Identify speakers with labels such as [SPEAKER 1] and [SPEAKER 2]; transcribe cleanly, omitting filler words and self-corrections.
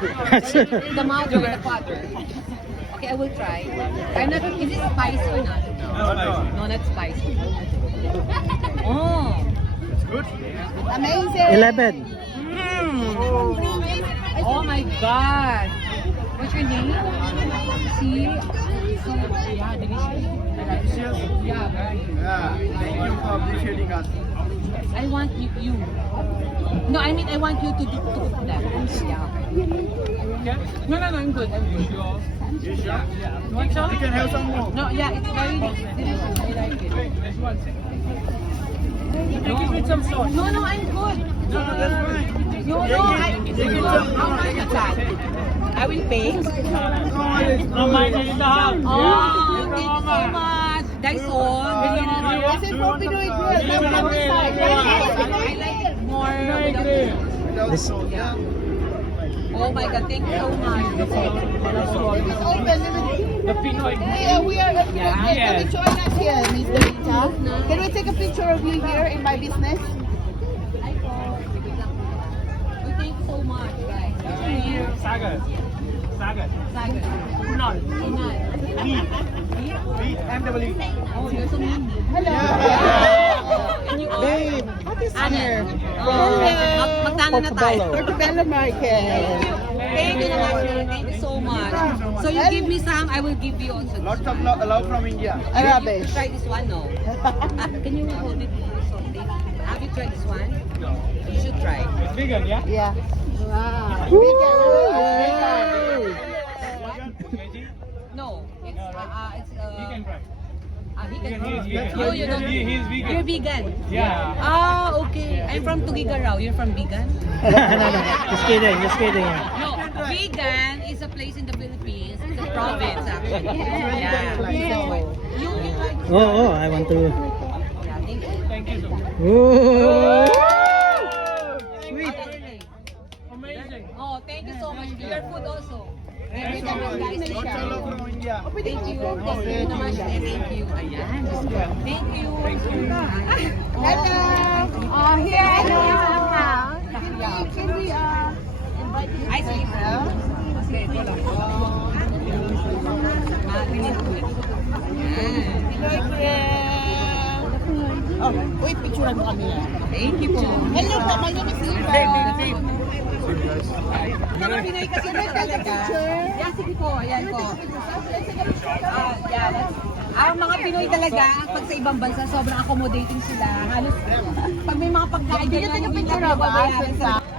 [SPEAKER 1] The mouth or the water. Okay, I will try. I'm not. Is it spicy or not? No, not spicy. Oh,
[SPEAKER 2] Good.
[SPEAKER 3] Amazing.
[SPEAKER 4] 11.
[SPEAKER 1] oh my God. What's your name? See? So, yeah, delicious.
[SPEAKER 2] Delicious.
[SPEAKER 1] Yeah, very good.
[SPEAKER 2] Yeah. Thank you for appreciating us.
[SPEAKER 1] I want you. No, I mean I want you to cook that. Yeah. No, I'm good. I'm good.
[SPEAKER 2] You sure?
[SPEAKER 1] Yeah. You want some?
[SPEAKER 2] You can have some more.
[SPEAKER 1] No, yeah, it's very delicious. I like it.
[SPEAKER 2] Take it with some sauce.
[SPEAKER 1] No, I'm good.
[SPEAKER 2] No, that's fine.
[SPEAKER 1] No, how much is that? I will pay. Oh, thank you so much. That's all.
[SPEAKER 3] This is for Pinoy girl. Now come inside.
[SPEAKER 1] I like it more.
[SPEAKER 4] This,
[SPEAKER 1] Yeah. Oh my God, thank you so much.
[SPEAKER 3] This is open. We are. Can we join us here, Miss Dorita? Can we take a picture of you here in my business?
[SPEAKER 1] Thank you so much, guys.
[SPEAKER 2] Sagar.
[SPEAKER 1] Sagar.
[SPEAKER 2] Kunal.
[SPEAKER 1] Kunal.
[SPEAKER 2] MWE.
[SPEAKER 1] Oh, you're so mean.
[SPEAKER 3] Hello.
[SPEAKER 1] Can you
[SPEAKER 4] babe, what is here?
[SPEAKER 1] Magkano na tayo?
[SPEAKER 3] Portobello Market.
[SPEAKER 1] Thank you naman. Thank you so much. So you give me some, I will give you also.
[SPEAKER 2] Lots of love from India.
[SPEAKER 3] Rubbish.
[SPEAKER 1] Try this one, no? Can you hold it? Have you tried this one? No. You should try.
[SPEAKER 2] It's vegan, yeah?
[SPEAKER 3] Yeah. Wow.
[SPEAKER 1] No, it's
[SPEAKER 2] You can try.
[SPEAKER 1] he can.
[SPEAKER 2] He is vegan.
[SPEAKER 1] No, you don't.
[SPEAKER 2] He's vegan.
[SPEAKER 1] You're vegan.
[SPEAKER 2] Yeah.
[SPEAKER 1] Ah, okay. I'm from Tugigaraw. You're from vegan?
[SPEAKER 4] No. Just kidding, just kidding.
[SPEAKER 1] No, vegan is a place in the Philippines. It's a province actually. Yeah. So, you like.
[SPEAKER 4] Oh, I want to.
[SPEAKER 1] Yeah, thank you.
[SPEAKER 2] Thank you so much.
[SPEAKER 4] Oh.
[SPEAKER 1] Sweet.
[SPEAKER 2] Amazing.
[SPEAKER 1] Oh, thank you so much. Your food also.
[SPEAKER 2] Thank you so much.
[SPEAKER 1] Guys,
[SPEAKER 2] Lots of love from India.
[SPEAKER 1] Thank you. Thank you naman. Thank you. Ayan. Thank you.
[SPEAKER 3] Hello. Here I am. Can we invite you?
[SPEAKER 1] I see. Okay, ito lang po. Pinoy food. Ayan.
[SPEAKER 3] Pinoy friend. Oh, wait, picturean mo kami.
[SPEAKER 1] Thank you po.
[SPEAKER 3] Hello, my name is Eva.
[SPEAKER 1] Mga Pinoy kasi talaga. Yeah, sige po. Ayan po. Ang mga Pinoy talaga, pag sa ibang bansa, sobrang accommodating sila. Halos, pag may mga pagkain, hindi nila picture ba?